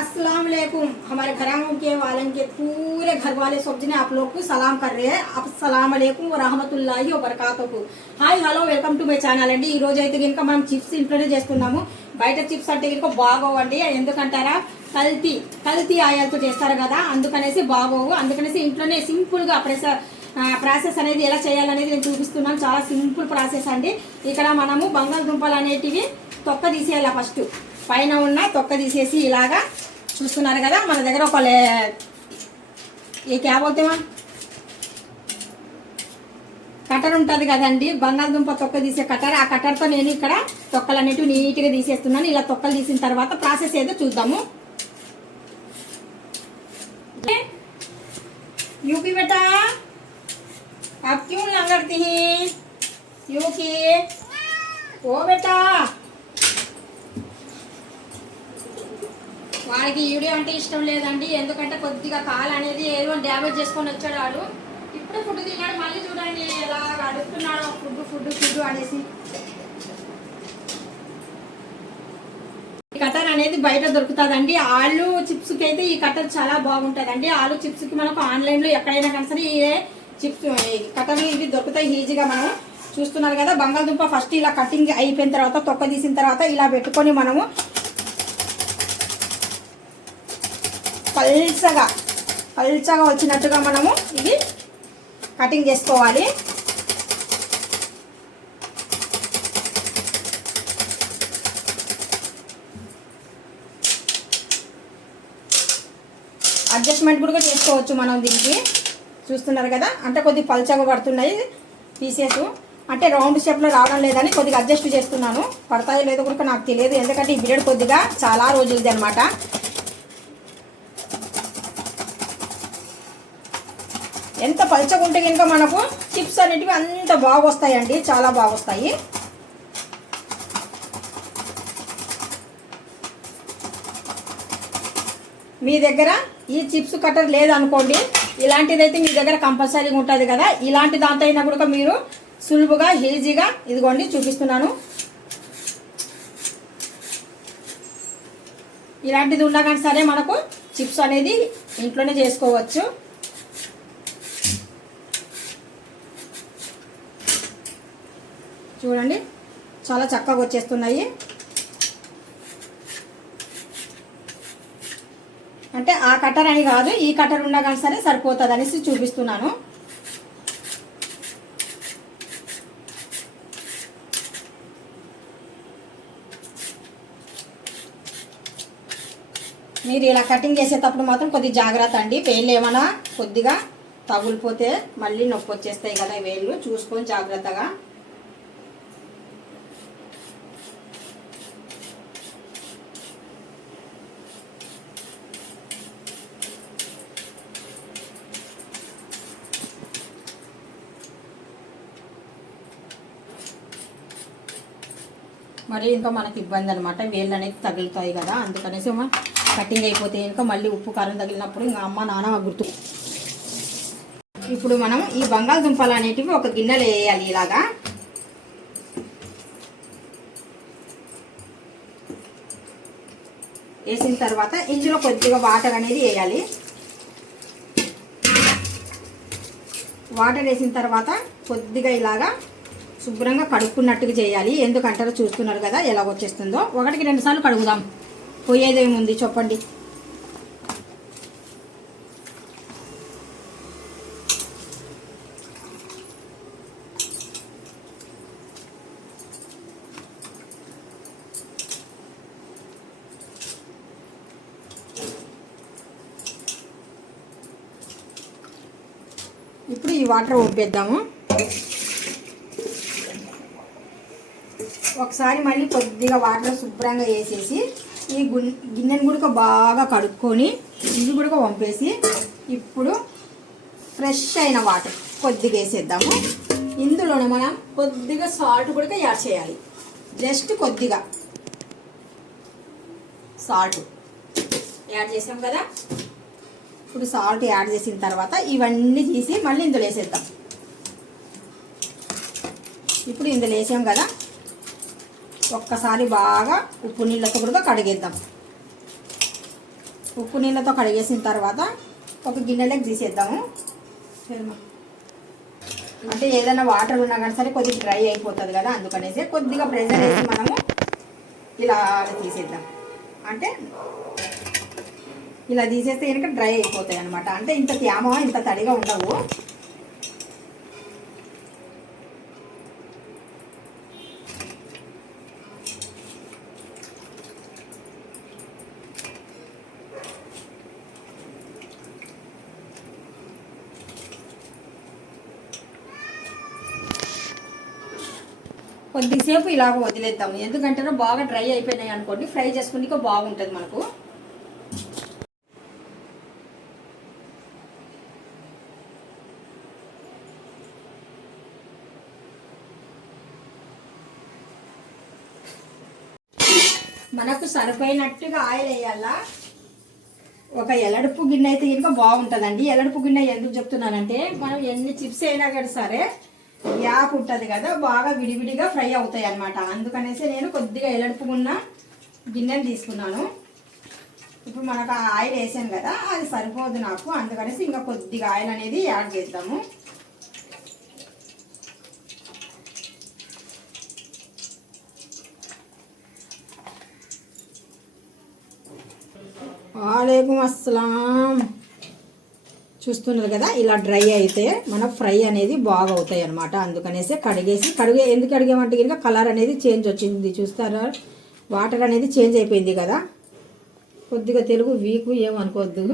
अस्सलाम वालेकुम। हमारे घरानों के वालन के पूरे घर वाले सब जने आप लोग को सलाम कर रहे हैं अस्सलाम वालेकुम వరహమతుల్లాహి వబర్కాతుకు hi hello welcome to my channel అండి ఈ రోజు అయితే కనుక మనం చిప్స్ ఇంట్లోనే చేస్తున్నాము బయట చిప్స్ అంటే కనుక బాగోవండి ఎందుకంటారా? కల్తీ కల్తీ ఆయాలతో చేస్తారు కదా అందుకనేసి బాగోవు. అందుకనేసి ఇంట్లోనే సింపుల్గా ప్రెస ప్రాసెస్ అనేది ఎలా చేయాలనేది నేను చూపిస్తున్నాను. చాలా సింపుల్ ప్రాసెస్ అండి. ఇక్కడ మనము బంగాళదుంపలు అనేటివి తొక్క తీసేయాలి ఫస్ట్. పైన ఉన్న తొక్క తీసేసి ఇలాగా చూస్తున్నారు కదా మన దగ్గర ఒక లే ఏ క్యాబ్ అవుతామా కటర్ ఉంటుంది కదండి బంగాళదుంప తొక్క తీసే కటర్ ఆ కట్టర్తో నేను ఇక్కడ తొక్కలు అనేటివి నీట్గా తీసేస్తున్నాను ఇలా తొక్కలు తీసిన తర్వాత ప్రాసెస్ ఏదో చూద్దాము यूपी बेटा आप क्यों लंगड़ती हैं यूपी ओ बेटा వాడికి వీడియో అంటే ఇష్టం లేదండి. ఎందుకంటే కొద్దిగా కాలు అనేది ఏదో డ్యామేజ్ చేసుకొని వచ్చాడు వాడు. ఇప్పుడే ఫుడ్ తిన్నాడు మళ్ళీ చూడండి ఎలా అడుగుతున్నాడు ఫుడ్ ఫుడ్ ఫుడ్ అనేసి. ఈ కటర్ అనేది బయట దొరుకుతుందండి. ఆలు చిప్స్కి అయితే ఈ కటర్ చాలా బాగుంటుందండి. ఆలు చిప్స్కి మనకు ఆన్లైన్లో ఎక్కడైనా కానీ సరే ఈ చిప్స్ కటర్లు ఇవి దొరుకుతాయి ఈజీగా మనం చూస్తున్నారు కదా. బంగాళదుంప ఫస్ట్ ఇలా కటింగ్ అయిపోయిన తర్వాత తొక్క తీసిన తర్వాత ఇలా పెట్టుకొని మనము పల్చగా పల్చగా వచ్చినట్టుగా మనము ఇది కటింగ్ చేసుకోవాలి. అడ్జస్ట్మెంట్ కూడా చేసుకోవచ్చు మనం దీనికి. చూస్తున్నారు కదా? అంటే కొద్దిగా పల్చగా పడుతున్నాయి పీసెస్ అంటే రౌండ్ షేప్లో రావడం లేదని కొద్దిగా అడ్జస్ట్ చేస్తున్నాను. పడతాయో లేదో కూడా నాకు తెలియదు. ఎందుకంటే ఈ బిరియడ్ కొద్దిగా చాలా రోజులది అనమాట ఎంత పల్చగా ఉంటే కనుక మనకు చిప్స్ అనేటివి అంత బాగొస్తాయండి చాలా బాగొస్తాయి. మీ దగ్గర ఈ చిప్స్ కట్టర్ లేదనుకోండి ఇలాంటిదైతే మీ దగ్గర కంపల్సరీగా ఉంటుంది కదా. ఇలాంటి దాంతో అయినా కూడా మీరు సులువుగా ఈజీగా ఇదిగోండి చూపిస్తున్నాను. ఇలాంటిది ఉండగానే సరే మనకు చిప్స్ అనేది ఇంట్లోనే చేసుకోవచ్చు. చూడండి. చాలా చక్కగా వచ్చేస్తున్నాయి. అంటే ఆ కట్టర్ అని కాదు ఈ కట్టర్ ఉన్నా కానీ సరే సరిపోతుంది అనేసి చూపిస్తున్నాను. మీరు ఇలా కటింగ్ చేసేటప్పుడు మాత్రం కొద్దిగా జాగ్రత్త అండి. వేళ్ళు ఏమైనా కొద్దిగా తగులిపోతే మళ్ళీ నొప్పి వచ్చేస్తాయి కదా వేళ్ళు. చూసుకొని జాగ్రత్తగా. మరి ఇంకా మనకి ఇబ్బంది అనమాట వేళ్ళు అనేది తగులుతాయి కదా అందుకనేసి కటింగ్ అయిపోతే ఇంకా మళ్ళీ ఉప్పు కారం తగిలినప్పుడు ఇంకా అమ్మ నాన్న గుర్తు. ఇప్పుడు మనం ఈ బంగాళదుంపలు అనేటివి ఒక గిన్నెలో వేయాలి ఇలాగా. వేసిన తర్వాత ఇందులో కొద్దిగా వాటర్ అనేది వేయాలి. వాటర్ వేసిన తర్వాత కొద్దిగా ఇలాగా శుభ్రంగా కడుక్కున్నట్టుగా చేయాలి. ఎందుకంటారో చూస్తున్నారు కదా ఎలా వచ్చేస్తుందో. ఒకటికి రెండుసార్లు కడుగుదాం. పోయేదేముంది చెప్పండి. ఇప్పుడు ఈ వాటర్ ఒప్పేద్దాము. ఒకసారి మళ్ళీ కొద్దిగా వాటర్ శుభ్రంగా వేసేసి ఈ గిన్నెను కూడా బాగా కడుక్కొని ఇది కూడా పంపేసి ఇప్పుడు ఫ్రెష్ అయిన వాటర్ కొద్దిగా వేసేద్దాము. ఇందులోనే మనం కొద్దిగా సాల్ట్ కూడా యాడ్ చేయాలి. జస్ట్ కొద్దిగా సాల్ట్ యాడ్ చేసాం కదా? ఇప్పుడు సాల్ట్ యాడ్ చేసిన తర్వాత ఇవన్నీ తీసి మళ్ళీ ఇందులో వేసేద్దాం. ఇప్పుడు ఇందులో వేసాం కదా? ఒక్కసారి బాగా ఉప్పు నీళ్ళతో కూడా కడిగేద్దాం. ఉప్పు నీళ్ళతో కడిగేసిన తర్వాత ఒక గిన్నెలోకి తీసేద్దాము. అంటే ఏదైనా వాటర్ ఉన్నా కానీ సరే కొద్దిగా డ్రై అయిపోతుంది కదా అందుకనేసి కొద్దిగా ప్రెజర్ వేసి మనము ఇలా తీసేద్దాం. అంటే ఇలా తీసేస్తే కనుక డ్రై అయిపోతాయి అనమాట అంటే ఇంత తేమ ఇంత తడిగా ఉండవు కొద్దిసేపు ఇలాగ వదిలేద్దాము ఎందుకంటే బాగా డ్రై అయిపోయినాయి అనుకోండి ఫ్రై చేసుకుని బాగుంటుంది మనకు. మనకు సరిపోయినట్టుగా ఆయిల్ వేయాలా? ఒక ఎలడుపు గిన్నె అయితే ఇంకా బాగుంటుందండి. ఎలడుపు గిన్నె ఎందుకు చెప్తున్నానంటే మనం ఎన్ని చిప్స్ అయినా కానీ సరే యాప్ ఉంటుంది కదా బాగా విడివిడిగా ఫ్రై అవుతాయి అనమాట అందుకనేసి నేను కొద్దిగా ఎలడుపుకున్న గిన్నెను తీసుకున్నాను. ఇప్పుడు మనకు ఆ ఆయిల్ వేసాను కదా అది సరిపోదు నాకు. అందుకనేసి ఇంకా కొద్దిగా ఆయిల్ అనేది యాడ్ చేద్దాము. వాలేకుం అస్సలాం. చూస్తున్నారు కదా ఇలా డ్రై అయితే మన ఫ్రై అనేది బాగా అవుతాయి అనమాట అందుకనేసి కడిగేసి కడిగే ఎందుకు కడిగామంటే కనుక కలర్ అనేది చేంజ్ వచ్చింది చూస్తారా? వాటర్ అనేది చేంజ్ అయిపోయింది కదా. కొద్దిగా తెలుగు వీక్ ఏమనుకోవద్దు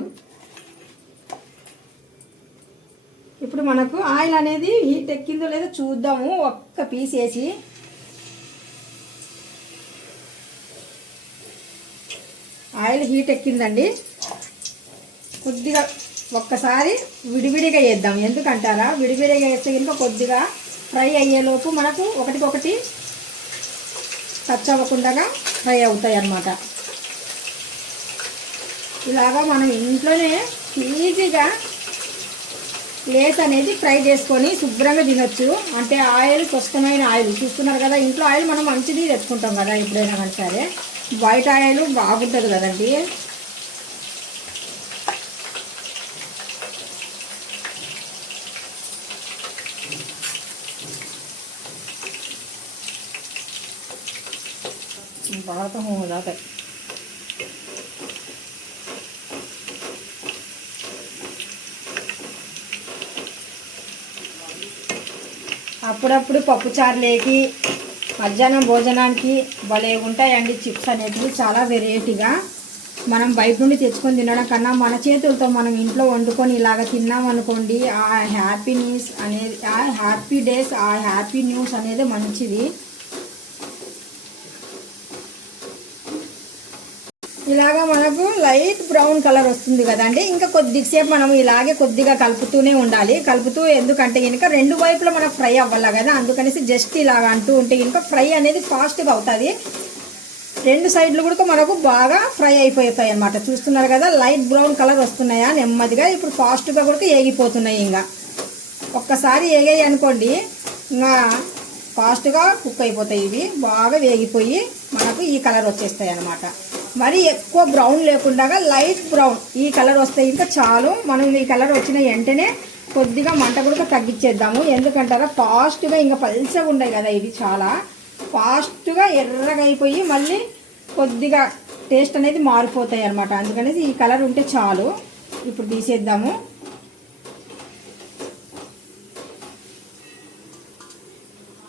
ఇప్పుడు మనకు ఆయిల్ అనేది హీట్ ఎక్కిందో లేదో చూద్దాము. ఒక్క పీస్ వేసి. ఆయిల్ హీట్ ఎక్కిందండి. కొద్దిగా ఒక్కసారి విడివిడిగా వేద్దాం ఎందుకంటారా? విడివిడిగా వేస్తే కనుక కొద్దిగా ఫ్రై అయ్యేలోపు మనకు ఒకటికొకటి టచ్ అవ్వకుండా ఫ్రై అవుతాయి అన్నమాట ఇలాగా మనం ఇంట్లోనే ఈజీగా లేస్ అనేది ఫ్రై చేసుకొని శుభ్రంగా తినొచ్చు. అంటే ఆయిల్ స్వచ్ఛమైన ఆయిల్. చూస్తున్నారు కదా ఇంట్లో ఆయిల్ మనం మంచిది తెచ్చుకుంటాం కదా ఎప్పుడైనా కానీ సరే. బయట ఆయిల్ బాగుంటుంది కదండి. బాగా హోదాక అప్పుడప్పుడు మధ్యాహ్నం భోజనానికి భలే ఉంటాయండి చిప్స్ అనేటివి చాలా వెరైటీగా మనం బయట నుండి తెచ్చుకొని తినడం కన్నా మన చేతులతో మనం ఇంట్లో వండుకొని ఇలాగ తిన్నాం అనుకోండి ఆ హ్యాపీనెస్ అనేది ఆ హ్యాపీ డేస్ ఆ హ్యాపీ న్యూస్ అనేది మంచిది. ఇలాగా మనకు లైట్ బ్రౌన్ కలర్ వస్తుంది కదండి. ఇంకా కొద్దిసేపు మనం ఇలాగే కొద్దిగా కలుపుతూనే ఉండాలి. కలుపుతూ ఎందుకంటే కనుక రెండు వైపులా మనకు ఫ్రై అవ్వాలి కదా. అందుకనేసి జస్ట్ ఇలాగ అంటూ ఉంటే కనుక ఫ్రై అనేది ఫాస్ట్గా అవుతుంది. రెండు సైడ్లు కూడా మనకు బాగా ఫ్రై అయిపోతాయి అనమాట చూస్తున్నారు కదా లైట్ బ్రౌన్ కలర్ వస్తున్నాయా నెమ్మదిగా. ఇప్పుడు ఫాస్ట్గా కూడా ఏగిపోతున్నాయి ఇంకా. ఒక్కసారి ఏగాయి అనుకోండి ఇంకా ఫాస్ట్గా కుక్ అయిపోతాయి ఇవి. బాగా వేగిపోయి మనకు ఈ కలర్ వచ్చేస్తాయి అనమాట మరి ఎక్కువ బ్రౌన్ లేకుండా లైట్ బ్రౌన్ ఈ కలర్ వస్తే ఇంకా చాలు. మనం ఈ కలర్ వచ్చిన వెంటనే కొద్దిగా మంట కూడా తగ్గించేద్దాము. ఎందుకంటారా ఫాస్ట్గా ఇంకా పల్చగా ఉన్నాయి కదా ఇవి చాలా. ఫాస్ట్గా ఎర్రగా అయిపోయి మళ్ళీ కొద్దిగా టేస్ట్ అనేది మారిపోతాయి అనమాట అందుకనేసి ఈ కలర్ ఉంటే చాలు. ఇప్పుడు తీసేద్దాము.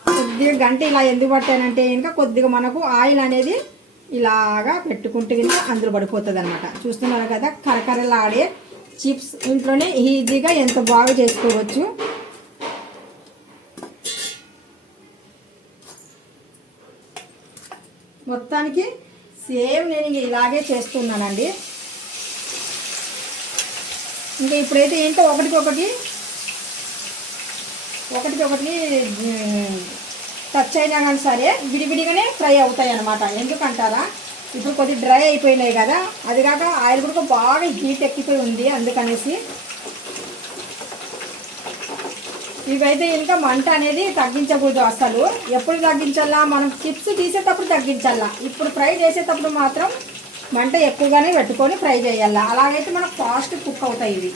కొద్దిగా గంట ఇలా ఎందుకు పట్టానంటే ఇంకా కొద్దిగా మనకు ఆయిల్ అనేది ఇలాగా పెట్టుకుంటే కింద అందులో పడిపోతుంది అనమాట చూస్తున్నారు కదా కరకరలాడే చిప్స్ ఇంట్లోనే ఈజీగా ఎంత బాగా చేసుకోవచ్చు. మొత్తానికి సేమ్ నేను ఇంక ఇలాగే చేస్తున్నానండి. ఇంకా ఇప్పుడైతే ఏంటో ఒకటికొకటి ఒకటికొకటి టచ్ అయినా కానీ సరే విడివిడిగానే ఫ్రై అవుతాయి అనమాట ఎందుకంటారా? ఇప్పుడు కొద్ది డ్రై అయిపోయినాయి కదా అది కాక ఆయిల్ కూడా బాగా హీట్ ఎక్కిపోయి ఉంది అందుకనేసి. ఇవైతే ఇంకా మంట అనేది తగ్గించకూడదు అసలు. ఎప్పుడు తగ్గించాలా మనం చిప్స్ తీసేటప్పుడు తగ్గించాలా ఇప్పుడు ఫ్రై చేసేటప్పుడు మాత్రం మంట ఎక్కువగానే పెట్టుకొని ఫ్రై చేయాలా అలాగైతే మనకు ఫాస్ట్ కుక్ అవుతాయి ఇవి.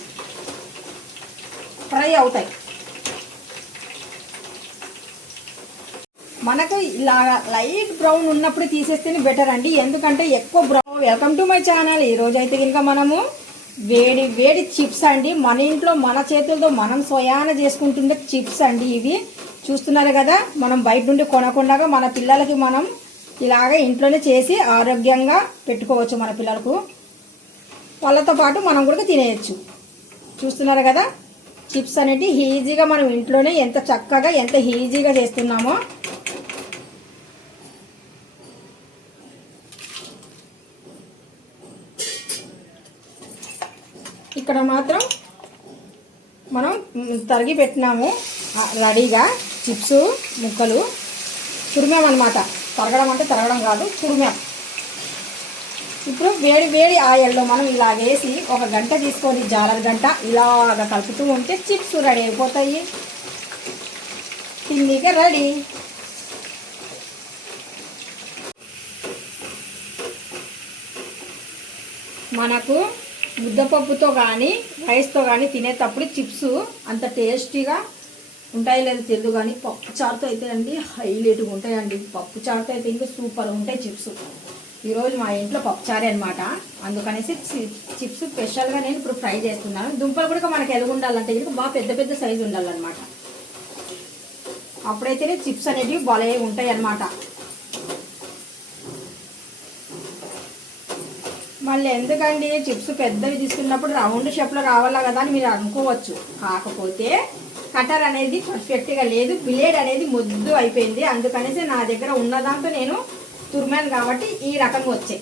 ఫ్రై అవుతాయి. మనకు ఇలా లైట్ బ్రౌన్ ఉన్నప్పుడు తీసేస్తేనే బెటర్ అండి. ఎందుకంటే ఎక్కువ brown welcome to my channel ఈ రోజు అయితే కనుక మనము వేడి వేడి చిప్స్ అండి. మన ఇంట్లో మన చేతులతో మనం స్వయాన చేసుకుంటుండే చిప్స్ అండి ఇవి. చూస్తున్నారు కదా మనం బయట నుండి కొనకుండా మన పిల్లలకి మనం ఇలాగ ఇంట్లోనే చేసి ఆరోగ్యంగా పెట్టుకోవచ్చు మన పిల్లలకు. వాళ్ళతో పాటు మనం కూడా తినేయచ్చు. చూస్తున్నారు కదా చిప్స్ అనేటివి ఈజీగా మనం ఇంట్లోనే ఎంత చక్కగా ఎంత ఈజీగా చేస్తున్నామో ఇక్కడ మాత్రం మనం తరిగి పెట్టినాము రెడీగా చిప్స్ ముక్కలు. తురిమామన్నమాట తరగడం అంటే తరగడం కాదు తురిమాం ఇప్పుడు వేడి వేడి ఆయిల్లో మనం ఇలా వేసి ఒక గంట తీసుకొని జాలర్ గంట ఇలాగ కలుపుతూ ఉంటే చిప్స్ రెడీ అయిపోతాయి. తిండికి రెడీ. మనకు ముద్దపప్పుతో కానీ రైస్తో కానీ తినేటప్పుడు చిప్స్ అంత టేస్టీగా ఉంటాయి లేదు తెలియదు కానీ పప్పు చారుతో అయితే అండి హైలైట్గా ఉంటాయండి. పప్పు చారుతో అయితే ఇంకా సూపర్ ఉంటాయి చిప్స్. ఈరోజు మా ఇంట్లో పప్పు చారే అనమాట అందుకనేసి చిప్స్ స్పెషల్గా నేను ఇప్పుడు ఫ్రై చేస్తున్నాను. దుంపలు కూడా మనకి ఎలుగు ఉండాలంటే ఇంకా బాగా పెద్ద పెద్ద సైజు ఉండాలన్నమాట. అప్పుడైతేనే చిప్స్ అనేటివి భలే ఉంటాయి అన్నమాట మళ్ళీ ఎందుకండి? చిప్స్ పెద్దవి తీసుకున్నప్పుడు రౌండ్ షేప్లో రావాలా కదా అని మీరు అనుకోవచ్చు. కాకపోతే కటర్ అనేది పర్ఫెక్ట్గా లేదు. బ్లేడ్ అనేది ముద్దు అయిపోయింది. అందుకనేసి నా దగ్గర ఉన్న దాంతో నేను తురిమాను కాబట్టి ఈ రకంగా వచ్చాయి.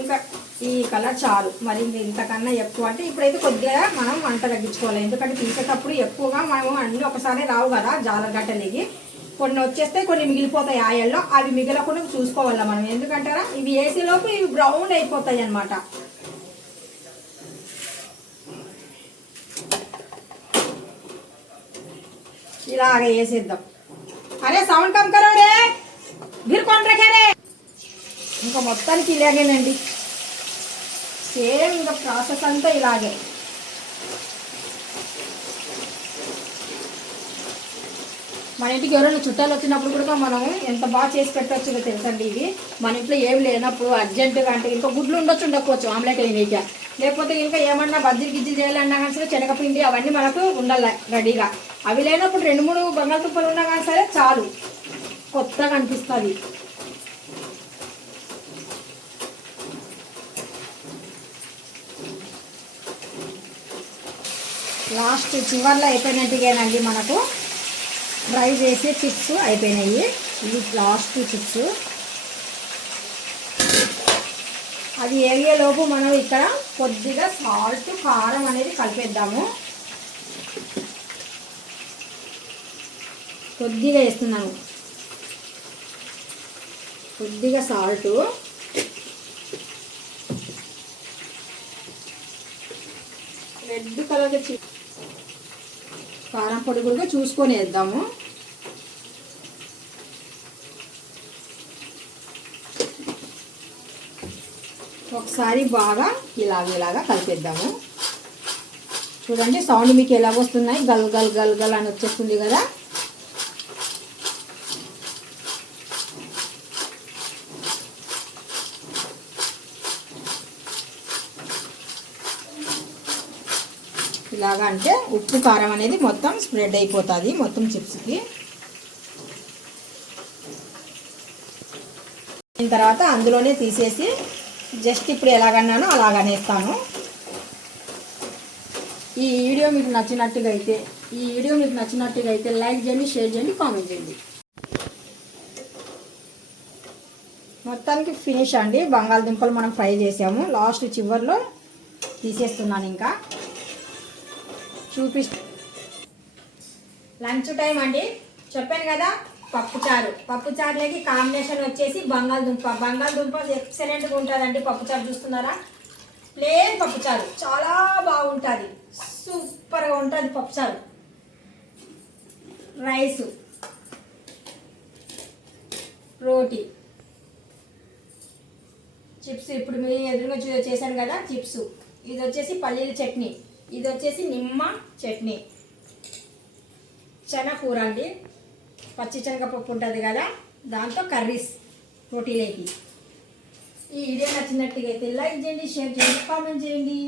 ఇంకా ఈ కలర్ చాలు మరి ఇంతకన్నా ఎక్కువ అంటే ఇప్పుడైతే కొద్దిగా మనం వంట తగ్గించుకోవాలి. ఎందుకంటే తీసేటప్పుడు ఎక్కువగా మనం అన్ని ఒకసారి రావు కదా జాలగడ్డలకి. కొన్ని వచ్చేస్తే కొన్ని మిగిలిపోతాయి. ఆయిల్లో అవి మిగలకుండా చూసుకోవాలి మనం. ఎందుకంటారా? ఇవి వేసేలోపు ఇవి బ్రౌన్ అయిపోతాయి అన్నమాట. ఇలాగ వేసేద్దాం. అరే సౌండ్ కమ్ కరో రే గిరుకోండి ఇంకా మొత్తానికి ఇలాగేనండి. సేమ్ ఇంకా ప్రాసెస్ అంతా ఇలాగే. మన ఇంటికి ఎవరైనా చుట్టాలు వచ్చినప్పుడు కూడా మనం ఎంత బాగా చేసి పెట్టవచ్చో తెలుసండి ఇది మన ఇంట్లో ఏమి లేనప్పుడు అర్జెంటుగా అంటే ఇంకా గుడ్లు ఉండొచ్చు ఉండకపోవచ్చు ఆమ్లెట్ అయినాక లేకపోతే ఇంకా ఏమన్నా బజ్జీ గిజ్జి చేయాలన్నా కానీ సరే శనగపిండి అవన్నీ మనకు ఉండాలి రెడీగా. అవి లేనప్పుడు రెండు మూడు బంగాళదుంపలు ఉన్నా కానీ సరే చాలు. కొత్తగా అనిపిస్తుంది. లాస్ట్ చివర్లో అయిపోయినట్టుగానండి మనకు. ఫ్రై చేసే చిప్స్ అయిపోయినాయి. ఇవి లాస్ట్ చిప్స్. అది ఏరియాలోపు మనం ఇక్కడ కొద్దిగా సాల్ట్ కారం అనేది కలిపేద్దాము. కొద్దిగా వేస్తున్నాను. కొద్దిగా సాల్ట్. రెడ్ కలర్ చిప్స్ కారం పొడి కూడా చూసుకొని వేద్దాము. ఒకసారి బాగా ఇలాగ ఇలాగా కలిపేద్దాము. చూడండి సౌండ్ మీకు ఎలా వస్తున్నాయి? గల్ గల్ గల్ గల్ అని వచ్చేస్తుంది కదా? ఇలాగా అంటే ఉప్పు కారం అనేది మొత్తం స్ప్రెడ్ అయిపోతుంది మొత్తం చిప్స్కి. దీని తర్వాత అందులోనే తీసేసి జస్ట్ ఇప్పుడు ఎలాగన్నానో అలాగనేస్తాను ఈ వీడియో మీకు నచ్చినట్టుగా అయితే ఈ వీడియో మీకు నచ్చినట్టుగా అయితే లైక్ చేయండి షేర్ చేయండి కామెంట్ చేయండి. మొత్తానికి ఫినిష్ అండి. బంగాళదుంపలు మనం ఫ్రై చేసాము. లాస్ట్ చివర్లో తీసేస్తున్నాను ఇంకా చూపి లంచ్ టైం అండి. చెప్పాను కదా పప్పు చారు. పప్పు కాంబినేషన్ వచ్చేసి బంగాళదుంప. బంగాళదుంప ఎక్సలెంట్గా ఉంటుందండి. పప్పు చారు చూస్తున్నారా? ప్లేన్ పప్పు చారు. చాలా బాగుంటుంది. సూపర్గా ఉంటుంది పప్పు చారు. రైసు రోటీ చిప్స్ ఇప్పుడు మీ ఎదురుగా చూ చేశాను కదా చిప్స్ ఇది వచ్చేసి పల్లీల చట్నీ. ఇది వచ్చేసి నిమ్మ చట్నీ. శనగకూర అండి. పచ్చి శనగపప్పు ఉంటుంది కదా దాంతో కర్రీస్ రోటీలేకి. ఈ వీడియో నచ్చినట్టుగా అయితే లైక్ చేయండి షేర్ చేయండి కామెంట్ చేయండి.